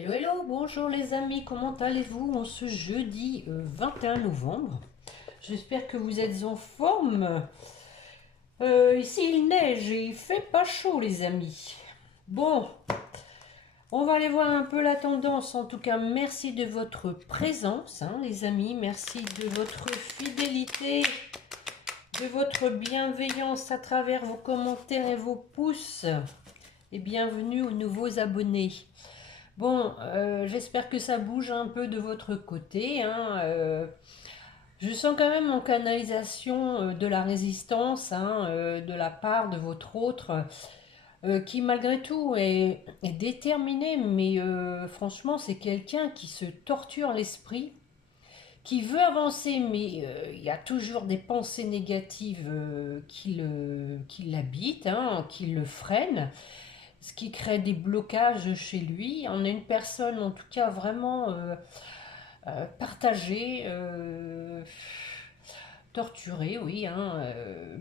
Hello, hello, bonjour les amis, comment allez-vous en ce jeudi 21 novembre? J'espère que vous êtes en forme. Ici il neige et il fait pas chaud les amis. Bon, on va aller voir un peu la tendance. En tout cas, merci de votre présence, hein, les amis. Merci de votre fidélité, de votre bienveillance à travers vos commentaires et vos pouces. Et bienvenue aux nouveaux abonnés. Bon, j'espère que ça bouge un peu de votre côté, hein, je sens quand même en canalisation de la résistance, hein, de la part de votre autre, qui malgré tout est déterminé, mais franchement c'est quelqu'un qui se torture l'esprit, qui veut avancer, mais il y a toujours des pensées négatives qui l'habitent, hein, qui le freinent, ce qui crée des blocages chez lui. On a une personne en tout cas vraiment partagée, torturée, oui, hein,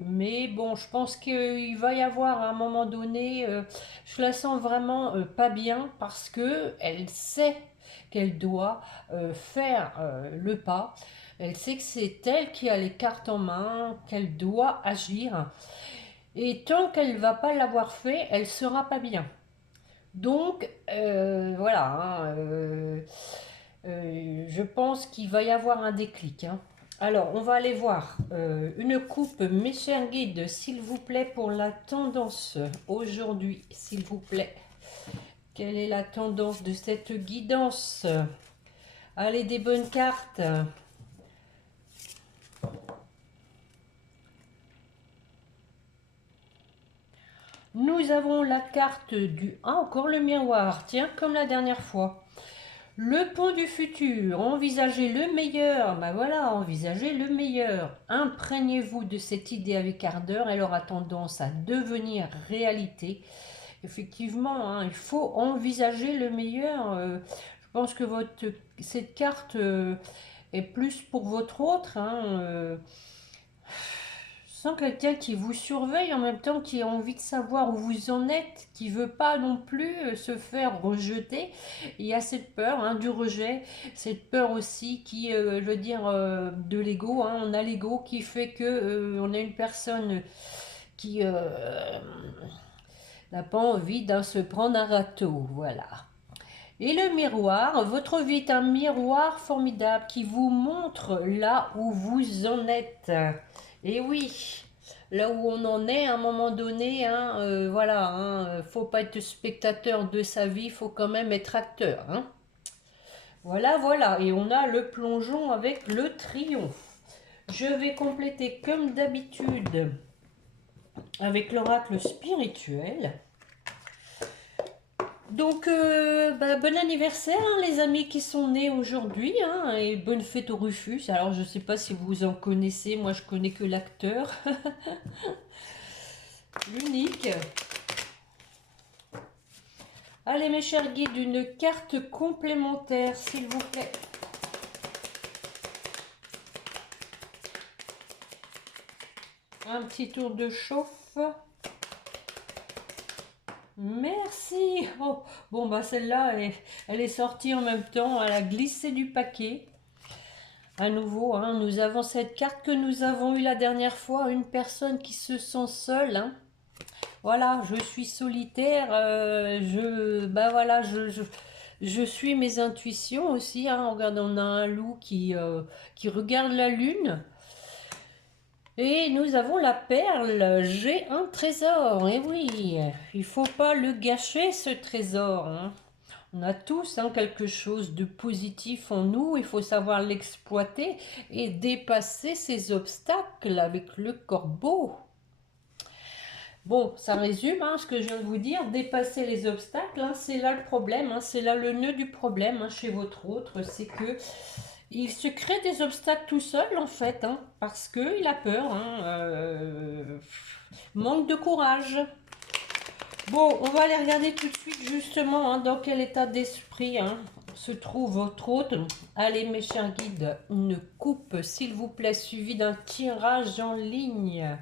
mais bon, je pense qu'il va y avoir à un moment donné, je la sens vraiment pas bien parce que elle sait qu'elle doit faire le pas. Elle sait que c'est elle qui a les cartes en main, qu'elle doit agir. Et tant qu'elle ne va pas l'avoir fait, elle sera pas bien. Donc, voilà, hein, je pense qu'il va y avoir un déclic, hein. Alors, on va aller voir une coupe, mes chers guides, s'il vous plaît, pour la tendance aujourd'hui, s'il vous plaît. Quelle est la tendance de cette guidance? Allez, des bonnes cartes. Nous avons la carte du... Ah, encore le miroir, tiens, comme la dernière fois. Le pont du futur, envisagez le meilleur. Ben voilà, envisagez le meilleur. Imprégnez-vous de cette idée avec ardeur, elle aura tendance à devenir réalité. Effectivement, hein, il faut envisager le meilleur. Je pense que cette carte est plus pour votre autre, hein, sans quelqu'un qui vous surveille en même temps, qui a envie de savoir où vous en êtes, qui veut pas non plus se faire rejeter. Il y a cette peur, hein, du rejet, cette peur aussi qui, je veux dire, de l'ego, hein. On a l'ego qui fait que on a une personne qui n'a pas envie de se prendre un râteau, voilà. Et le miroir, votre vie est un miroir formidable qui vous montre là où vous en êtes. Et oui, là où on en est à un moment donné, hein, voilà, hein, faut pas être spectateur de sa vie, faut quand même être acteur, hein. Voilà, voilà, et on a le plongeon avec le triomphe. Je vais compléter comme d'habitude avec l'oracle spirituel. Donc, bon anniversaire, hein, les amis qui sont nés aujourd'hui, hein, et bonne fête au Rufus. Alors, je ne sais pas si vous en connaissez, moi je connais que l'acteur, l'unique. Allez, mes chers guides, une carte complémentaire, s'il vous plaît. Un petit tour de chauffe. Merci. Oh, bon, bah celle-là, elle est sortie en même temps, elle a glissé du paquet. À nouveau, hein, nous avons cette carte que nous avons eue la dernière fois, une personne qui se sent seule, hein. Voilà, je suis solitaire, bah voilà, je suis mes intuitions aussi, hein. Regarde, on a un loup qui regarde la lune. Et nous avons la perle, j'ai un trésor, et oui, il faut pas le gâcher ce trésor, hein. On a tous, hein, quelque chose de positif en nous, il faut savoir l'exploiter et dépasser ces obstacles avec le corbeau. Bon, ça résume, hein, ce que je viens de vous dire, dépasser les obstacles, hein, c'est là le problème, hein, c'est là le nœud du problème, hein, chez votre autre, c'est que il se crée des obstacles tout seul en fait, hein, parce qu'il a peur, hein, manque de courage. Bon, on va aller regarder tout de suite justement, hein, dans quel état d'esprit, hein, se trouve votre hôte. Allez mes chers guides, une coupe s'il vous plaît, suivie d'un tirage en ligne.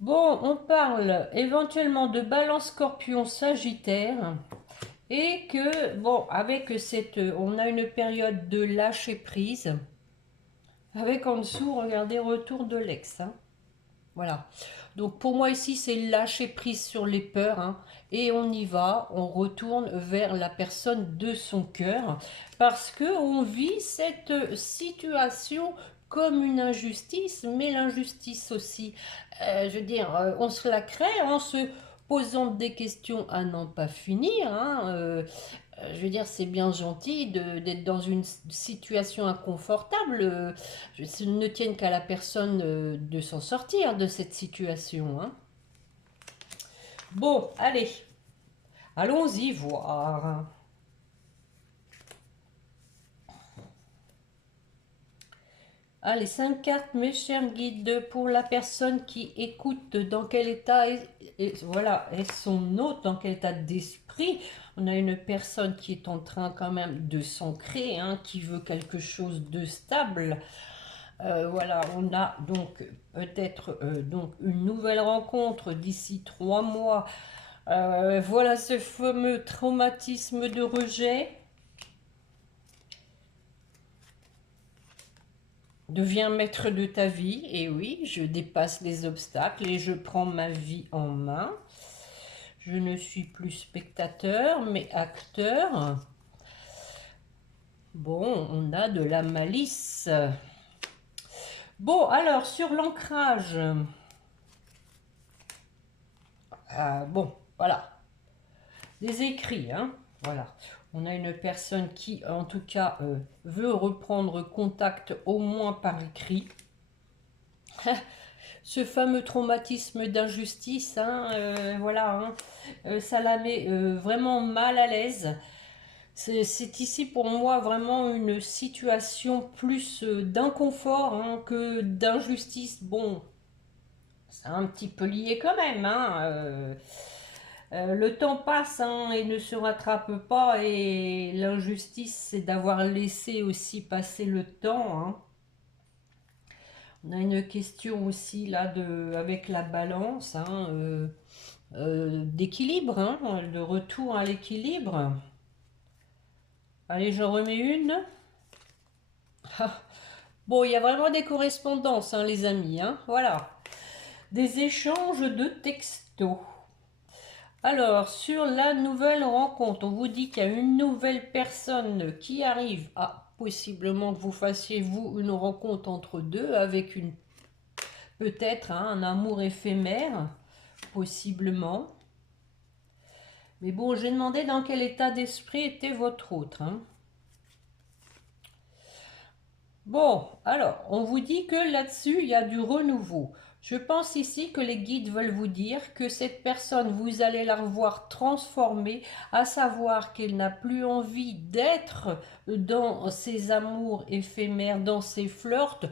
Bon, on parle éventuellement de Balance, Scorpion, Sagittaire. Et que, bon, avec cette... On a une période de lâcher prise. Avec en dessous, regardez, retour de l'ex. Hein. Voilà. Donc pour moi ici, c'est lâcher prise sur les peurs. Hein, et on y va, on retourne vers la personne de son cœur. Parce que on vit cette situation comme une injustice, mais l'injustice aussi, je veux dire, on se la crée en se posant des questions à n'en pas finir. Hein, je veux dire, c'est bien gentil d'être dans une situation inconfortable. Ce ne tienne qu'à la personne de s'en sortir de cette situation. Hein. Bon, allez, allons-y voir. Allez, 5 cartes, mes chers guides, pour la personne qui écoute, dans quel état voilà, est son hôte, dans quel état d'esprit. On a une personne qui est en train quand même de s'ancrer, hein, qui veut quelque chose de stable. Voilà, on a donc peut-être donc une nouvelle rencontre d'ici 3 mois. Voilà ce fameux traumatisme de rejet. Deviens maître de ta vie, et oui, je dépasse les obstacles et je prends ma vie en main. Je ne suis plus spectateur, mais acteur. Bon, on a de la malice. Bon, alors, sur l'ancrage. Bon, voilà. Des écrits, hein. Voilà. On a une personne qui, en tout cas, veut reprendre contact au moins par écrit. Ce fameux traumatisme d'injustice, hein, voilà, hein, ça la met vraiment mal à l'aise. C'est ici pour moi vraiment une situation plus d'inconfort hein, que d'injustice. Bon, c'est un petit peu lié quand même. Hein, le temps passe hein, et ne se rattrape pas et l'injustice c'est d'avoir laissé aussi passer le temps. Hein. On a une question aussi là avec la balance, hein, d'équilibre, hein, de retour à l'équilibre. Allez, j'en remets une. Ah, bon, il y a vraiment des correspondances, hein, les amis. Hein, voilà. Des échanges de textos. Alors, sur la nouvelle rencontre, on vous dit qu'il y a une nouvelle personne qui arrive. Ah, possiblement que vous fassiez, vous, une rencontre entre deux avec une peut-être hein, un amour éphémère, possiblement. Mais bon, j'ai demandé dans quel état d'esprit était votre autre. Hein. Bon, alors, on vous dit que là-dessus, il y a du renouveau. Je pense ici que les guides veulent vous dire que cette personne, vous allez la revoir transformée, à savoir qu'elle n'a plus envie d'être dans ses amours éphémères, dans ses flirts,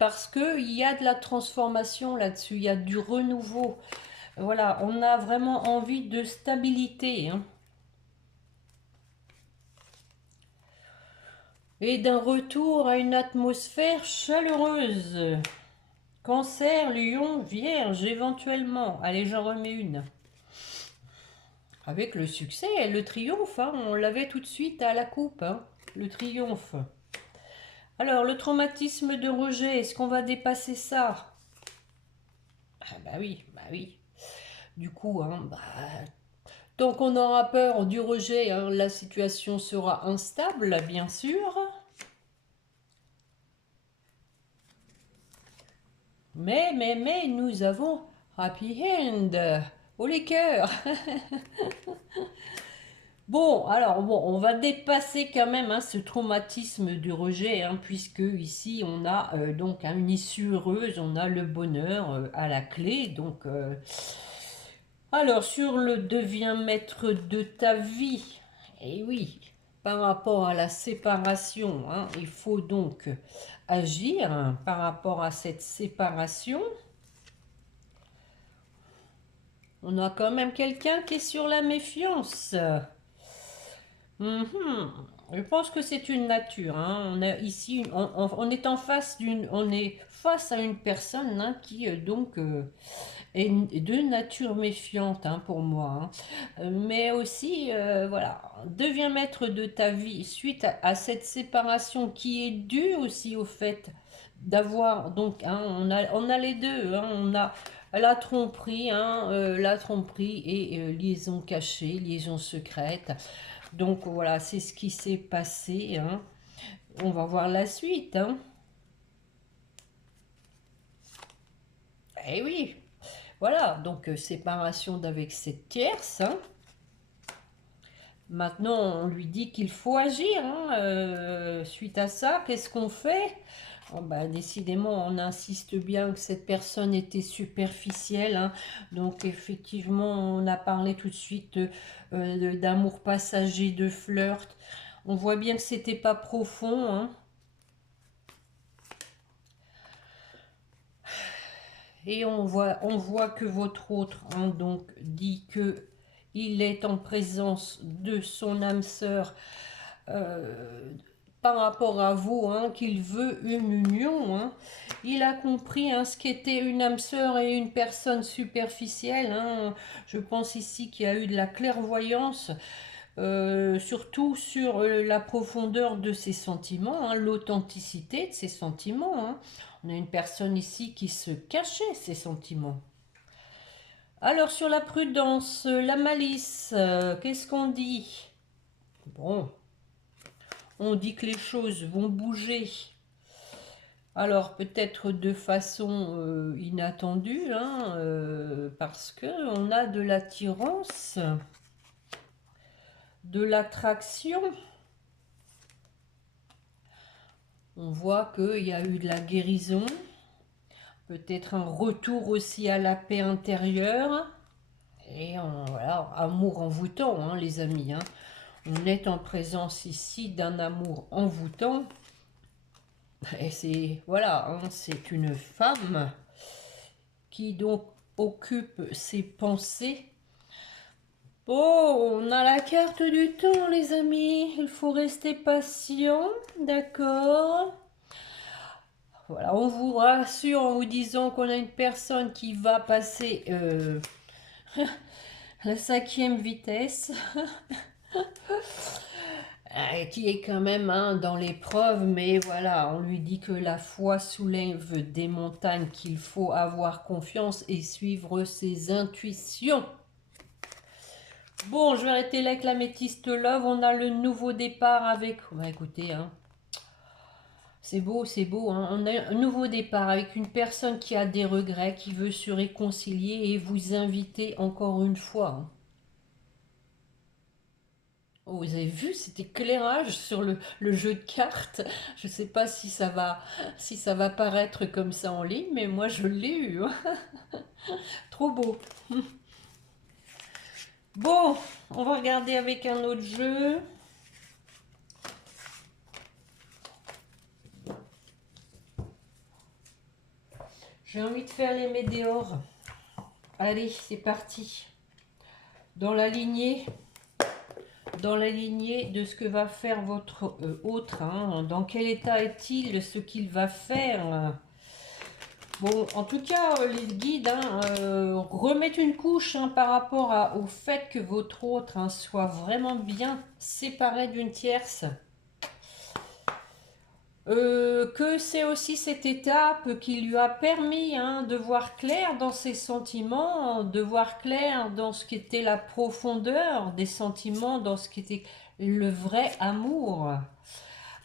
parce qu'il y a de la transformation là-dessus, il y a du renouveau. Voilà, on a vraiment envie de stabilité. Hein. Et d'un retour à une atmosphère chaleureuse. Cancer, Lion, Vierge, éventuellement. Allez, j'en remets une. Avec le succès, le triomphe, hein, on l'avait tout de suite à la coupe, hein, le triomphe. Alors, le traumatisme de rejet, est-ce qu'on va dépasser ça? Ah bah oui, bah oui. Du coup, hein, bah, tant qu'on aura peur du rejet, hein, la situation sera instable, bien sûr. Mais, nous avons Happy End. Oh les cœurs. Bon, alors, bon, on va dépasser quand même hein, ce traumatisme du rejet, hein, puisque ici, on a donc hein, une issue heureuse, on a le bonheur à la clé. Donc, alors, sur le deviens maître de ta vie, et oui, par rapport à la séparation, hein, il faut donc agir hein, par rapport à cette séparation. On a quand même quelqu'un qui est sur la méfiance. Mhm. Je pense que c'est une nature, hein. On a ici, on est en face on est face à une personne, hein, qui donc est de nature méfiante, hein, pour moi, hein. Mais aussi, voilà, deviens maître de ta vie suite à cette séparation qui est due aussi au fait d'avoir donc, hein, on a les deux, hein, on a la tromperie, hein, la tromperie et liaison cachée, liaison secrète. Donc voilà, c'est ce qui s'est passé, hein. On va voir la suite, hein. Eh oui, voilà, donc séparation d'avec cette tierce, hein. Maintenant, on lui dit qu'il faut agir, hein, suite à ça, qu'est-ce qu'on fait? Oh, bah, décidément, on insiste bien que cette personne était superficielle, hein. Donc effectivement, on a parlé tout de suite d'amour passager, de flirt. On voit bien que c'était pas profond, hein. Et on voit que votre autre, hein, donc dit que il est en présence de son âme sœur, euh, par rapport à vous, hein, qu'il veut une union, hein. Il a compris, hein, ce qu'était une âme sœur et une personne superficielle, hein. Je pense ici qu'il y a eu de la clairvoyance, surtout sur la profondeur de ses sentiments, hein, l'authenticité de ses sentiments, hein. On a une personne ici qui se cachait ses sentiments. Alors sur la prudence, la malice, qu'est-ce qu'on dit? Bon, on dit que les choses vont bouger. Alors peut-être de façon inattendue, hein, parce que on a de l'attirance, de l'attraction. On voit qu'il y a eu de la guérison, peut-être un retour aussi à la paix intérieure. Et voilà, amour envoûtant, hein, les amis, hein. On est en présence ici d'un amour envoûtant. Et c'est, voilà, hein, c'est une femme qui donc occupe ses pensées. Oh, on a la carte du temps, les amis. Il faut rester patient, d'accord? Voilà, on vous rassure en vous disant qu'on a une personne qui va passer la 5e vitesse, qui est quand même, hein, dans l'épreuve, mais voilà, on lui dit que la foi soulève des montagnes, qu'il faut avoir confiance et suivre ses intuitions. Bon, je vais arrêter là avec l'améthyste love. On a le nouveau départ avec... Bah, écoutez, hein, c'est beau, hein. On a un nouveau départ avec une personne qui a des regrets, qui veut se réconcilier et vous inviter encore une fois, hein. Oh, vous avez vu cet éclairage sur le jeu de cartes? Je ne sais pas si ça va paraître comme ça en ligne, mais moi je l'ai eu, hein. Trop beau. Bon, on va regarder avec un autre jeu. J'ai envie de faire les météores. Allez, c'est parti. Dans la lignée de ce que va faire votre autre, hein. Dans quel état est-il, ce qu'il va faire? Bon, en tout cas, les guides, hein, remettent une couche, hein, par rapport au fait que votre autre, hein, soit vraiment bien séparé d'une tierce. Que c'est aussi cette étape qui lui a permis, hein, de voir clair dans ses sentiments, de voir clair dans ce qu'était la profondeur des sentiments, dans ce qu'était le vrai amour.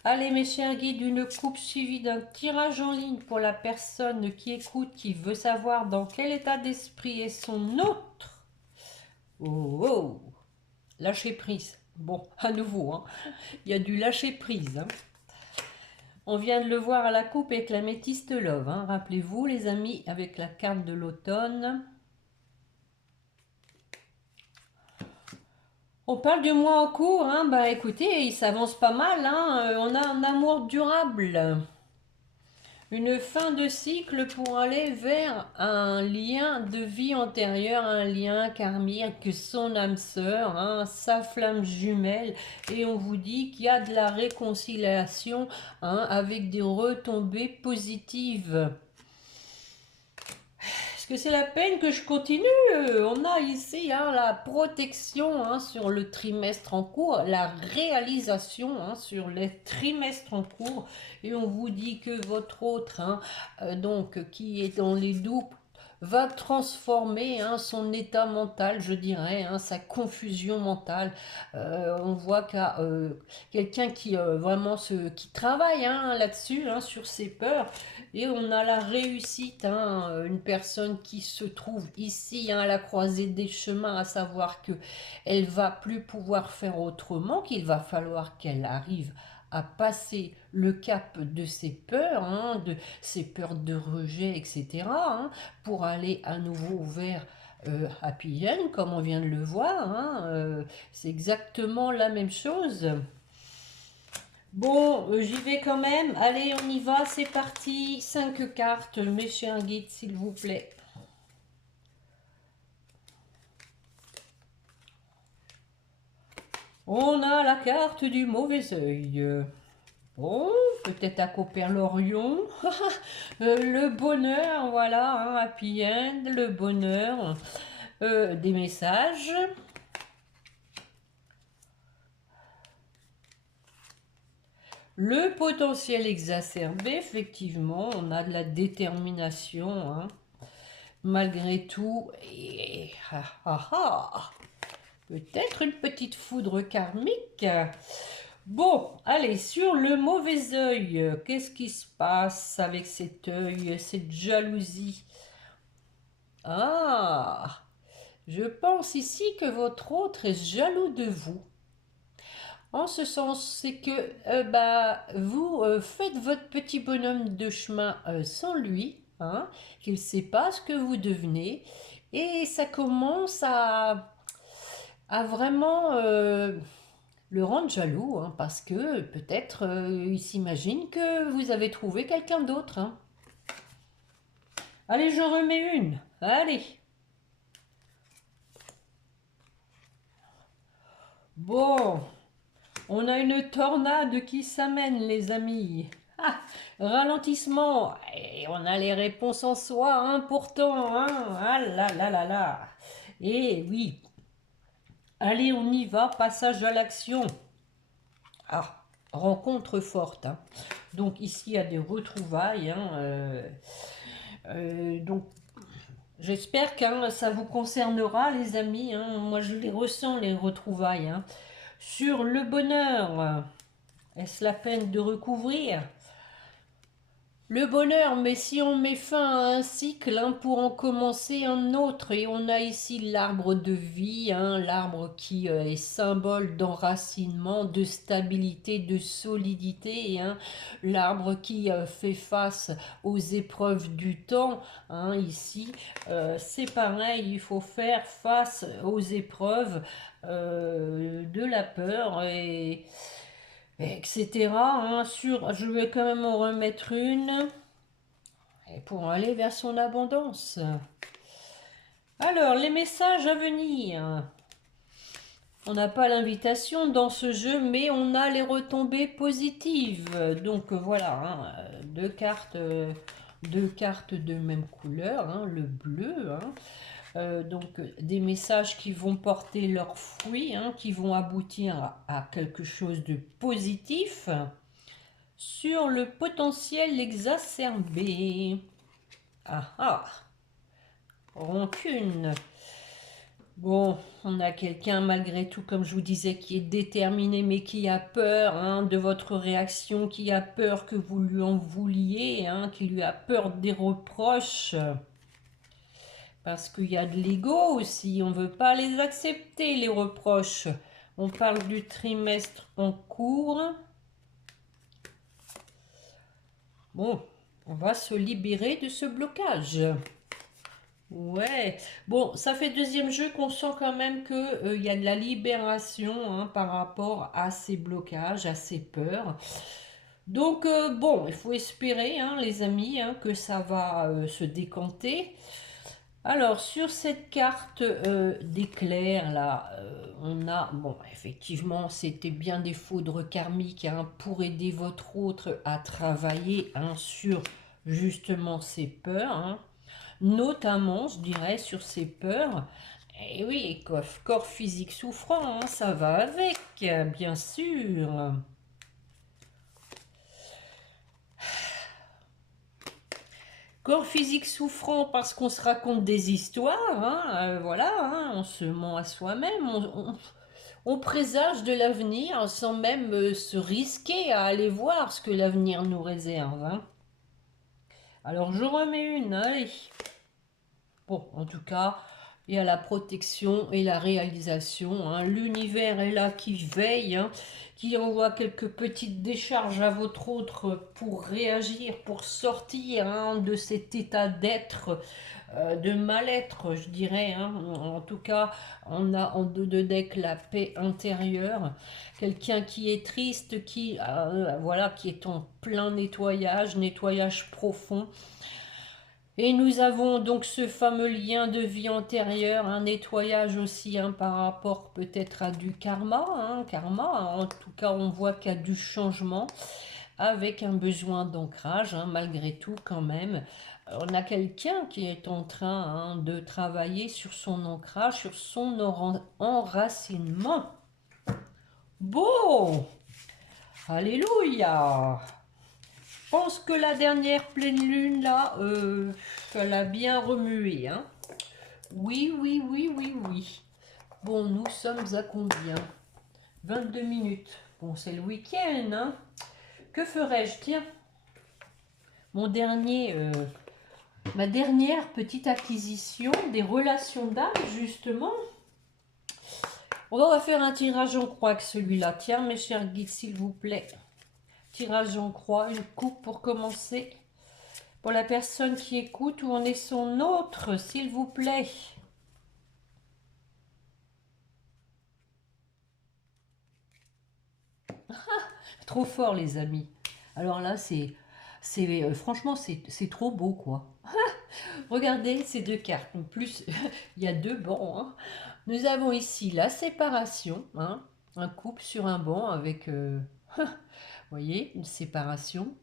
Allez mes chers guides, une coupe suivie d'un tirage en ligne pour la personne qui écoute, qui veut savoir dans quel état d'esprit est son autre. Oh, oh, lâcher prise. Bon, à nouveau, hein, il y a du lâcher prise, hein. On vient de le voir à la coupe avec la métiste love, hein. Rappelez-vous les amis, avec la carte de l'automne. On parle du mois en cours, hein. Bah écoutez, il s'avance pas mal, hein. On a un amour durable. Une fin de cycle pour aller vers un lien de vie antérieur, un lien karmique, son âme sœur, hein, sa flamme jumelle. Et on vous dit qu'il y a de la réconciliation, hein, avec des retombées positives. Est-ce que c'est la peine que je continue? On a ici, hein, la protection, hein, sur le trimestre en cours, la réalisation, hein, sur les trimestres en cours. Et on vous dit que votre autre, hein, donc qui est dans les doutes, va transformer, hein, son état mental, je dirais, hein, sa confusion mentale. On voit qu'il y a quelqu'un qui vraiment qui travaille, hein, là-dessus, hein, sur ses peurs. Et on a la réussite, hein, une personne qui se trouve ici, hein, à la croisée des chemins, à savoir que elle va plus pouvoir faire autrement, qu'il va falloir qu'elle arrive à passer le cap de ses peurs, hein, de ses peurs de rejet, etc., hein, pour aller à nouveau vers Happy End, comme on vient de le voir, hein, c'est exactement la même chose. Bon, j'y vais quand même. Allez, on y va, c'est parti. 5 cartes, mes chers guides, s'il vous plaît. On a la carte du mauvais œil. Bon, peut-être à Copperlorion. Le bonheur, voilà, hein, Happy End, le bonheur. Des messages. Le potentiel exacerbé, effectivement, on a de la détermination, hein, malgré tout. Et peut-être une petite foudre karmique. Bon, allez, sur le mauvais œil, qu'est-ce qui se passe avec cet œil, cette jalousie? Ah, je pense ici que votre autre est jaloux de vous. En ce sens, c'est que vous faites votre petit bonhomme de chemin sans lui, hein, qu'il ne sait pas ce que vous devenez, et ça commence à vraiment le rendre jaloux, hein, parce que peut-être il s'imagine que vous avez trouvé quelqu'un d'autre. Hein. Allez, j'en remets une. Allez. Bon. On a une tornade qui s'amène, les amis. Ah, ralentissement. Et on a les réponses en soi, hein, pourtant. Hein. Ah là là là là. Et oui. Allez, on y va. Passage à l'action. Ah, rencontre forte. Hein. Donc ici, il y a des retrouvailles. Hein, donc, j'espère que ça vous concernera, les amis. Hein. Moi, je les ressens, les retrouvailles. Hein. Sur le bonheur, est-ce la peine de recouvrir? Le bonheur, mais si on met fin à un cycle, hein, pour en commencer un autre, et on a ici l'arbre de vie, hein, l'arbre qui est symbole d'enracinement, de stabilité, de solidité, hein, l'arbre qui fait face aux épreuves du temps, hein, ici, c'est pareil, il faut faire face aux épreuves de la peur et etc. Hein, je vais quand même en remettre une et pour aller vers son abondance. Alors, les messages à venir. On n'a pas l'invitation dans ce jeu, mais on a les retombées positives. Donc voilà, hein, deux cartes de même couleur, hein, le bleu. Hein. Donc des messages qui vont porter leurs fruits, hein, qui vont aboutir à quelque chose de positif. Sur le potentiel exacerbé. Ah ah. Rancune. Bon, on a quelqu'un malgré tout, comme je vous disais, qui est déterminé, mais qui a peur, hein, de votre réaction, qui a peur que vous lui en vouliez, hein, qui lui a peur des reproches. Parce qu'il y a de l'ego aussi, on ne veut pas les accepter, les reproches. On parle du trimestre en cours. Bon, on va se libérer de ce blocage. Ouais, bon, ça fait deuxième jeu qu'on sent quand même qu'il y a de la libération, hein, par rapport à ces blocages, à ces peurs. Donc, bon, il faut espérer, hein, les amis, hein, que ça va se décanter. Alors, sur cette carte d'éclair, là, on a, bon, effectivement, c'était bien des foudres karmiques, hein, pour aider votre autre à travailler, hein, sur justement ses peurs, hein, notamment, je dirais, sur ses peurs. Et oui, corps physique souffrant, hein, ça va avec, bien sûr. Corps physique souffrant parce qu'on se raconte des histoires, hein, voilà, hein, on se ment à soi-même, on présage de l'avenir sans même se risquer à aller voir ce que l'avenir nous réserve, hein. Alors je remets une, allez. Bon, en tout cas, il y a la protection et la réalisation, hein. L'univers est là qui veille, hein, qui envoie quelques petites décharges à votre autre pour réagir, pour sortir, hein, de cet état d'être, de mal-être, je dirais, hein. En tout cas, on a en dos de deck la paix intérieure. Quelqu'un qui est triste, voilà, qui est en plein nettoyage, nettoyage profond. Et nous avons donc ce fameux lien de vie antérieure, un nettoyage aussi, hein, par rapport peut-être à du karma, hein, en tout cas on voit qu'il y a du changement avec un besoin d'ancrage, hein, malgré tout quand même. On a quelqu'un qui est en train, hein, de travailler sur son ancrage, sur son enracinement. Bon, alléluia. Je pense que la dernière pleine lune, là, elle a bien remué, hein. Oui, oui, oui, oui, oui. Bon, nous sommes à combien? 22 minutes. Bon, c'est le week-end, hein. Que ferais-je? Tiens, ma dernière petite acquisition des relations d'âme, justement. On va faire un tirage en croix avec celui-là. Tiens, mes chers guides, s'il vous plaît. Tirage en croix, une coupe pour commencer. Pour la personne qui écoute, où en est son autre, s'il vous plaît? Trop fort, les amis. Alors là, franchement, c'est trop beau, quoi. Regardez ces deux cartes. En plus, il y a deux bancs, hein. Nous avons ici la séparation, hein, un couple sur un banc avec, vous voyez, une séparation.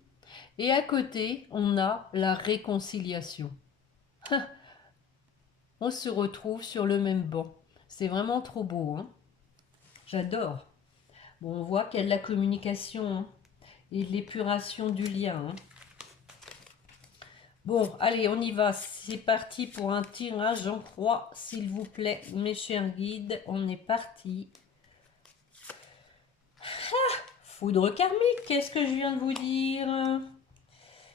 Et à côté, on a la réconciliation. On se retrouve sur le même banc. C'est vraiment trop beau, hein. J'adore. Bon, on voit qu'il y a de la communication, hein, et de l'épuration du lien, hein. Bon, allez, on y va. C'est parti pour un tirage en croix, s'il vous plaît, mes chers guides. On est parti. Foudre karmique, qu'est-ce que je viens de vous dire?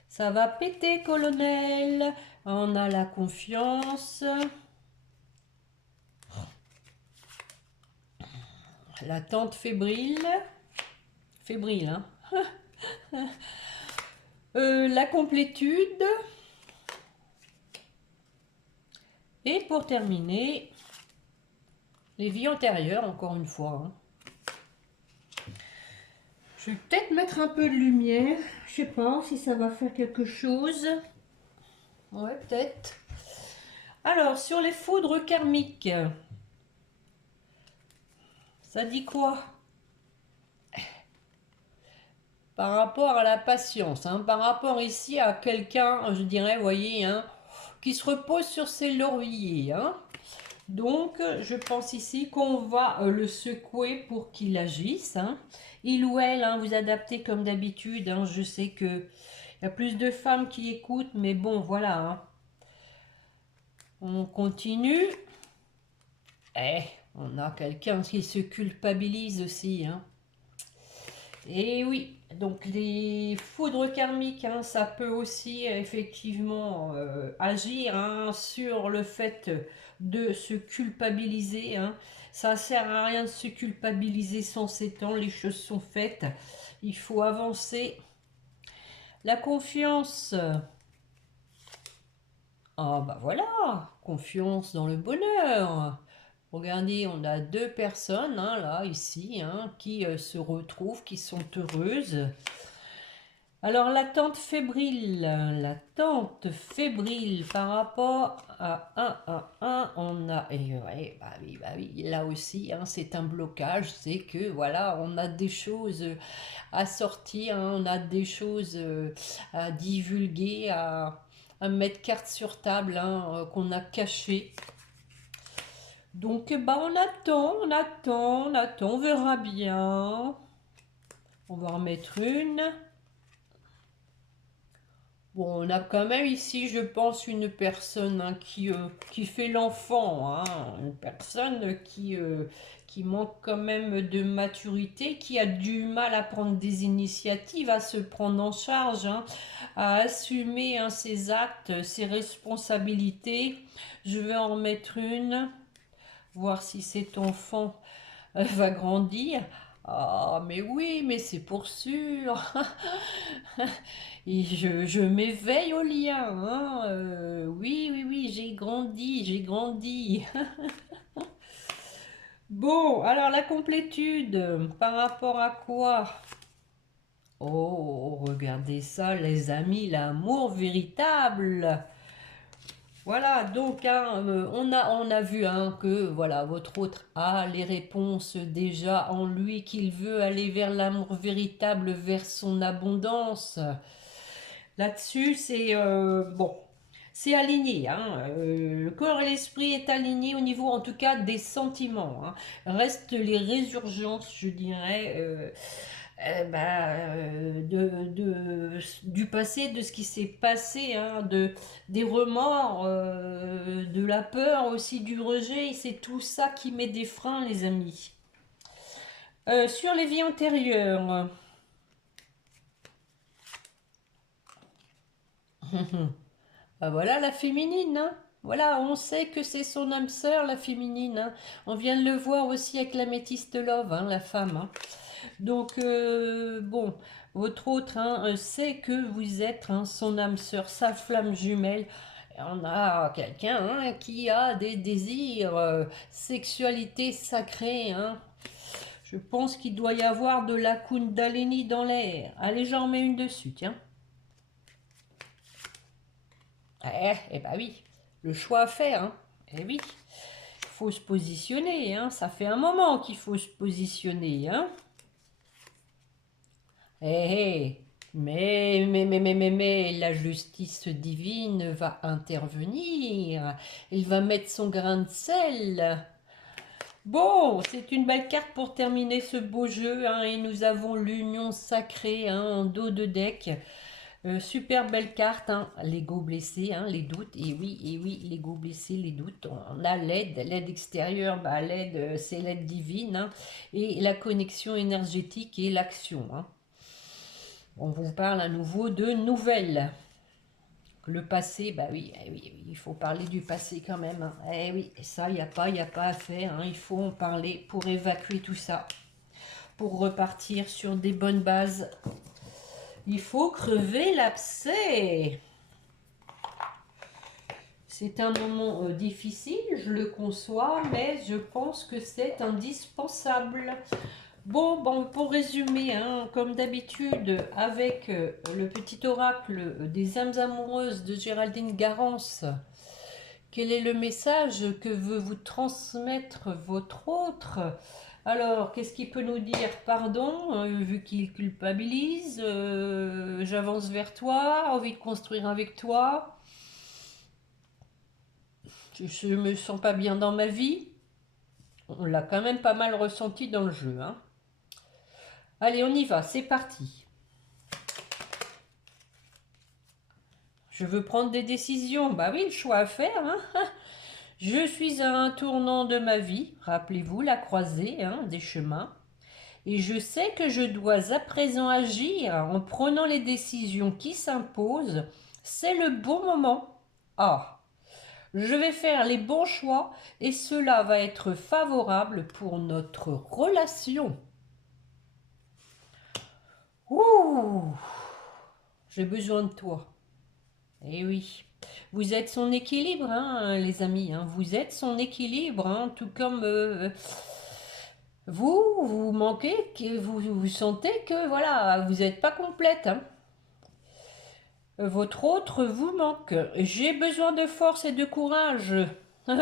Ça va péter, colonel. On a la confiance. L'attente fébrile. Fébrile, hein. La complétude. Et pour terminer, les vies antérieures, encore une fois, hein. Je vais peut-être mettre un peu de lumière. Je sais pas si ça va faire quelque chose. Ouais, peut-être. Alors, sur les foudres karmiques, ça dit quoi? Par rapport à la patience, hein, par rapport ici à quelqu'un, je dirais, vous voyez, hein, qui se repose sur ses lauriers, hein. Donc, je pense ici qu'on va le secouer pour qu'il agisse, hein. Il ou elle, hein, vous adaptez comme d'habitude, hein. Je sais que il y a plus de femmes qui écoutent, mais bon, voilà, hein. On continue. Eh, on a quelqu'un qui se culpabilise aussi, hein. Et oui, donc les foudres karmiques, hein, ça peut aussi effectivement agir, hein, sur le fait de se culpabiliser, hein. Ça sert à rien de se culpabiliser sans s'étendre, les choses sont faites. Il faut avancer. La confiance. Ah bah voilà, confiance dans le bonheur. Regardez, on a deux personnes, hein, là, ici, hein, qui se retrouvent, qui sont heureuses. Alors, l'attente fébrile par rapport à un, on a, et ouais, bah oui, là aussi, hein, c'est un blocage, c'est que, voilà, on a des choses à sortir, hein, on a des choses à divulguer, à mettre carte sur table, hein, qu'on a cachées. Donc, bah, on attend, on verra bien. On va en mettre une. Bon, on a quand même ici, je pense, une personne, hein, qui fait l'enfant, hein, une personne qui manque quand même de maturité, qui a du mal à prendre des initiatives, à se prendre en charge, hein, à assumer, hein, ses actes, ses responsabilités. Je vais en mettre une, voir si cet enfant va grandir. Ah, mais oui, mais c'est pour sûr. Et je m'éveille au lien, hein. Oui, oui, oui, j'ai grandi, j'ai grandi. Bon, alors la complétude, par rapport à quoi? Oh, regardez ça, les amis, l'amour véritable. Voilà, donc hein, on a vu, hein, que voilà, votre autre a les réponses déjà en lui, qu'il veut aller vers l'amour véritable, vers son abondance. Là-dessus, c'est bon, c'est aligné, hein. Le corps et l'esprit est aligné au niveau, en tout cas, des sentiments, hein. Restent les résurgences, je dirais, du passé, de ce qui s'est passé, hein, des remords, de la peur aussi, du rejet. C'est tout ça qui met des freins, les amis. Sur les vies antérieures. Bah voilà la féminine, hein. Voilà, on sait que c'est son âme sœur, la féminine, hein. On vient de le voir aussi avec la métiste love, hein, la femme, hein. Donc, bon, votre autre, hein, sait que vous êtes, hein, son âme sœur, sa flamme jumelle. Et on a quelqu'un, hein, qui a des désirs, sexualité sacrée, hein. Je pense qu'il doit y avoir de la Kundalini dans l'air. Allez, j'en mets une dessus, tiens. Eh bah oui, le choix à faire, hein. Eh oui, il faut se positionner, hein. Ça fait un moment qu'il faut se positionner, hein. Eh, mais, la justice divine va intervenir. Il va mettre son grain de sel. Bon, c'est une belle carte pour terminer ce beau jeu, hein, et nous avons l'union sacrée, hein, en dos de deck. Super belle carte, hein. L'ego blessé, hein, les doutes, et oui, l'ego blessé, les doutes. On a l'aide extérieure, bah, l'aide, c'est l'aide divine, hein, et la connexion énergétique et l'action, hein. On vous parle à nouveau de nouvelles. Le passé, bah oui, oui, il faut parler du passé quand même, hein. Eh oui, ça, il n'y a pas à faire, hein. Il faut en parler pour évacuer tout ça, pour repartir sur des bonnes bases. Il faut crever l'abcès. C'est un moment difficile, je le conçois, mais je pense que c'est indispensable. Bon, pour résumer, hein, comme d'habitude, avec le petit oracle des âmes amoureuses de Géraldine Garance, quel est le message que veut vous transmettre votre autre? Alors, qu'est-ce qu'il peut nous dire? Pardon, vu qu'il culpabilise, j'avance vers toi, envie de construire avec toi, je ne me sens pas bien dans ma vie. On l'a quand même pas mal ressenti dans le jeu, hein. Allez, on y va, c'est parti. Je veux prendre des décisions. Bah oui, le choix à faire, hein. Je suis à un tournant de ma vie, rappelez-vous la croisée, hein, des chemins. Et je sais que je dois à présent agir en prenant les décisions qui s'imposent. C'est le bon moment. Ah, je vais faire les bons choix et cela va être favorable pour notre relation. Ouh, j'ai besoin de toi. Eh oui, vous êtes son équilibre, hein, les amis, hein. Vous êtes son équilibre, hein, tout comme vous manquez, que vous sentez que voilà, vous n'êtes pas complète, hein. Votre autre vous manque. J'ai besoin de force et de courage.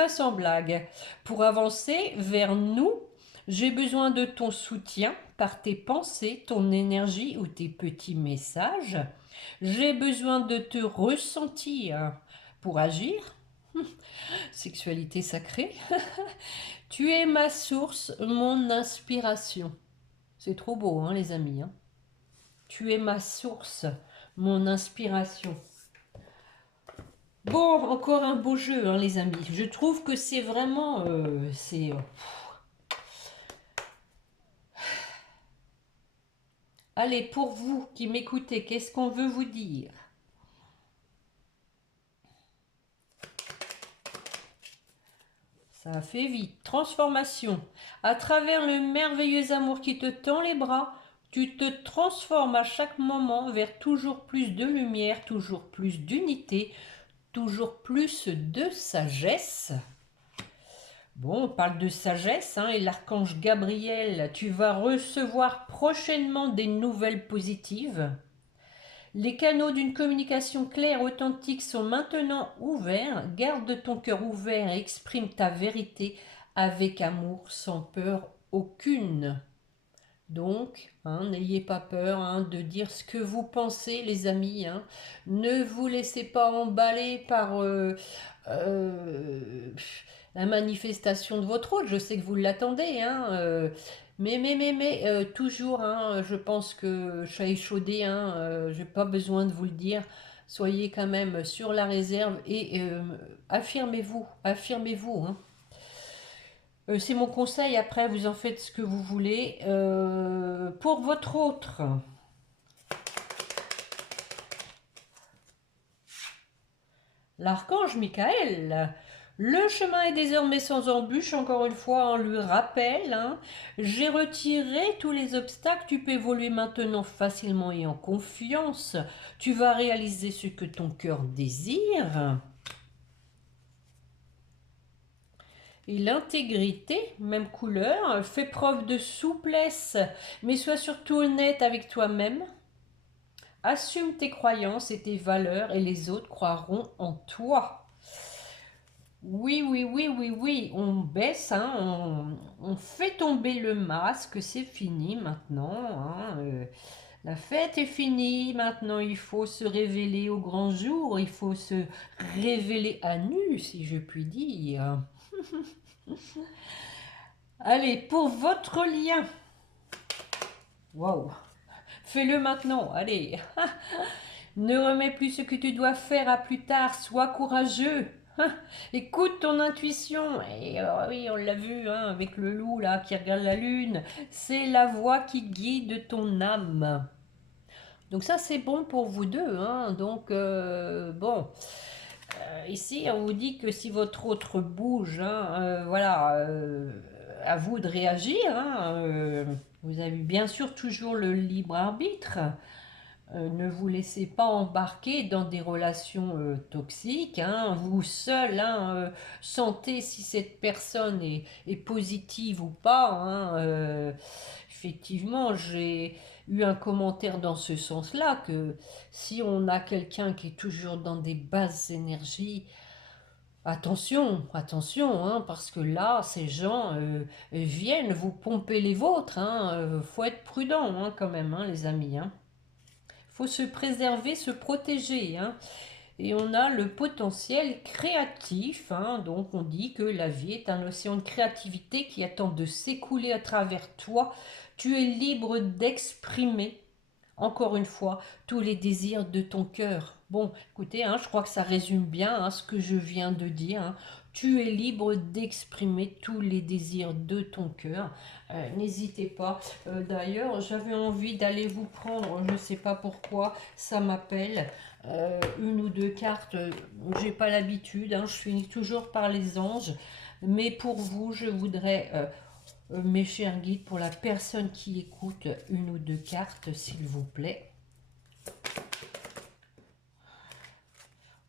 Sans blague. Pour avancer vers nous, j'ai besoin de ton soutien par tes pensées, ton énergie ou tes petits messages. J'ai besoin de te ressentir pour agir. Sexualité sacrée. Tu es ma source, mon inspiration. C'est trop beau, hein, les amis, hein. Tu es ma source, mon inspiration. Bon, encore un beau jeu, hein, les amis. Je trouve que c'est vraiment... Allez, pour vous qui m'écoutez, qu'est-ce qu'on veut vous dire? Ça a fait vite. Transformation. À travers le merveilleux amour qui te tend les bras, tu te transformes à chaque moment vers toujours plus de lumière, toujours plus d'unité, toujours plus de sagesse. Bon, on parle de sagesse, hein, et l'archange Gabriel, tu vas recevoir prochainement des nouvelles positives. Les canaux d'une communication claire, authentique sont maintenant ouverts. Garde ton cœur ouvert et exprime ta vérité avec amour, sans peur aucune. Donc, hein, n'ayez pas peur, hein, de dire ce que vous pensez, les amis, hein. Ne vous laissez pas emballer par euh, la manifestation de votre hôte. Je sais que vous l'attendez, hein, mais toujours, hein, je pense que chat échaudé, hein, j'ai pas besoin de vous le dire. Soyez quand même sur la réserve et affirmez-vous, affirmez-vous, hein. C'est mon conseil, après vous en faites ce que vous voulez. Pour votre autre, l'archange Michael, le chemin est désormais sans embûche, encore une fois on lui rappelle, hein. J'ai retiré tous les obstacles, tu peux évoluer maintenant facilement et en confiance. Tu vas réaliser ce que ton cœur désire. Et l'intégrité, même couleur, fait preuve de souplesse, mais sois surtout honnête avec toi-même. Assume tes croyances et tes valeurs et les autres croiront en toi. Oui, oui, oui, oui, oui, on baisse, hein, on fait tomber le masque, c'est fini maintenant, hein, la fête est finie, maintenant il faut se révéler au grand jour, il faut se révéler à nu, si je puis dire. Allez, pour votre lien, waouh, fais-le maintenant, allez. Ne remets plus ce que tu dois faire à plus tard, sois courageux. Écoute ton intuition. Et oui, on l'a vu, hein, avec le loup là qui regarde la lune. C'est la voix qui guide ton âme. Donc ça c'est bon pour vous deux, hein. Donc bon, ici on vous dit que si votre autre bouge, hein, voilà, à vous de réagir, hein, vous avez bien sûr toujours le libre arbitre. Ne vous laissez pas embarquer dans des relations toxiques, hein. Vous seul, hein, sentez si cette personne est positive ou pas, hein. Effectivement, j'ai eu un commentaire dans ce sens-là, que si on a quelqu'un qui est toujours dans des basses énergies, attention, attention, hein, parce que là, ces gens viennent vous pomper les vôtres, hein. Faut être prudent, hein, quand même, hein, les amis, hein. Faut se préserver, se protéger, hein. Et on a le potentiel créatif, hein. Donc on dit que la vie est un océan de créativité qui attend de s'écouler à travers toi. Tu es libre d'exprimer, encore une fois, tous les désirs de ton cœur. Bon, écoutez, hein, je crois que ça résume bien, hein, ce que je viens de dire, hein. Tu es libre d'exprimer tous les désirs de ton cœur. N'hésitez pas. D'ailleurs, j'avais envie d'aller vous prendre, je ne sais pas pourquoi, ça m'appelle. Une ou deux cartes, j'ai pas l'habitude, hein, je finis toujours par les anges. Mais pour vous, je voudrais, mes chers guides, pour la personne qui écoute, une ou deux cartes, s'il vous plaît.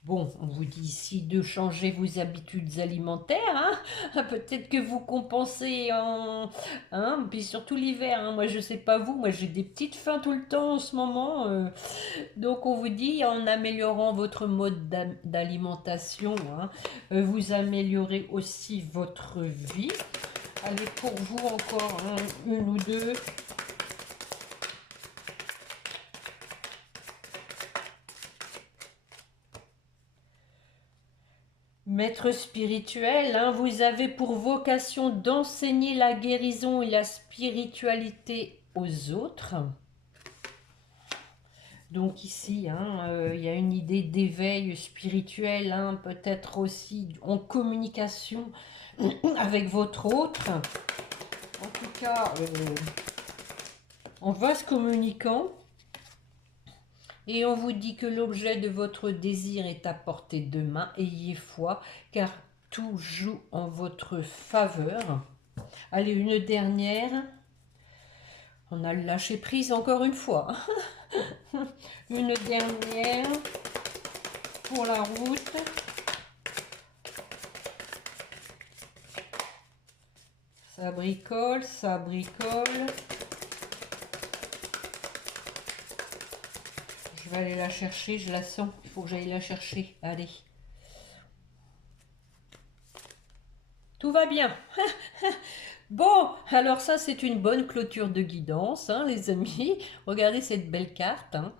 Bon, on vous dit ici de changer vos habitudes alimentaires, hein. Peut-être que vous compensez en... Hein, puis surtout l'hiver, hein. Moi, je sais pas vous, moi j'ai des petites faims tout le temps en ce moment. Donc, on vous dit, en améliorant votre mode d'alimentation, hein, vous améliorez aussi votre vie. Allez, pour vous encore, hein, une ou deux. Maître spirituel, hein, vous avez pour vocation d'enseigner la guérison et la spiritualité aux autres. Donc ici, hein, il y a une idée d'éveil spirituel, hein, peut-être aussi en communication avec votre autre. En tout cas, en vaste communicant. Et on vous dit que l'objet de votre désir est à portée de main. Ayez foi, car tout joue en votre faveur. Allez, une dernière. On a lâché prise encore une fois. Une dernière pour la route. Ça bricole, ça bricole. Je vais aller la chercher, je la sens. Il faut que j'aille la chercher. Allez. Tout va bien. Bon, alors ça c'est une bonne clôture de guidance, hein, les amis. Regardez cette belle carte. Hein.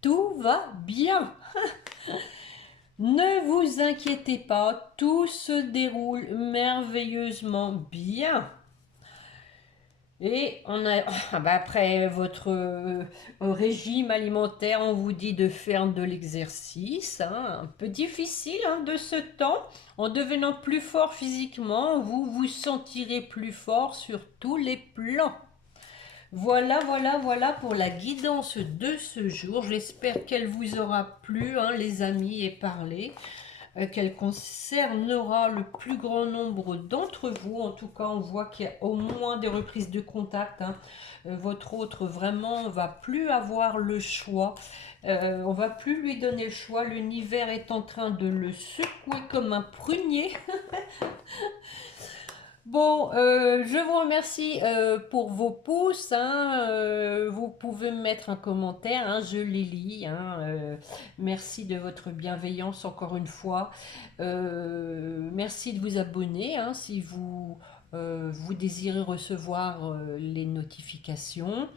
Tout va bien. Ne vous inquiétez pas, tout se déroule merveilleusement bien. Et on a, après votre régime alimentaire, on vous dit de faire de l'exercice, hein, un peu difficile hein, de ce temps. En devenant plus fort physiquement, vous vous sentirez plus fort sur tous les plans. Voilà, voilà, voilà pour la guidance de ce jour. J'espère qu'elle vous aura plu, hein, les amis, et parlé. Qu'elle concernera le plus grand nombre d'entre vous. En tout cas, on voit qu'il y a au moins des reprises de contact. Hein. Votre autre vraiment va plus avoir le choix. On va plus lui donner le choix. L'univers est en train de le secouer comme un prunier. Bon, je vous remercie pour vos pouces. Hein, vous pouvez me mettre un commentaire, hein, je les lis. Hein, merci de votre bienveillance encore une fois. Merci de vous abonner hein, si vous désirez recevoir les notifications.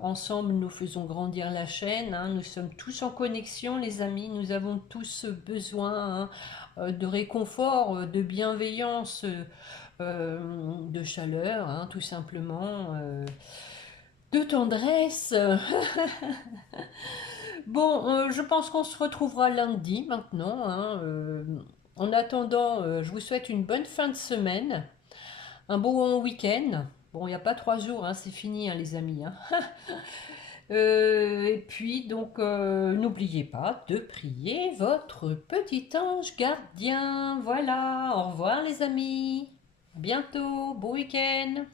Ensemble, nous faisons grandir la chaîne. Hein, nous sommes tous en connexion, les amis. Nous avons tous besoin hein, de réconfort, de bienveillance, de chaleur, hein, tout simplement, de tendresse. Bon, je pense qu'on se retrouvera lundi maintenant. Hein, en attendant, je vous souhaite une bonne fin de semaine, un bon week-end. Bon, il n'y a pas 3 jours, hein, c'est fini, hein, les amis. Hein. Et puis, donc, n'oubliez pas de prier votre petit ange gardien. Voilà, au revoir les amis. À bientôt, bon week-end.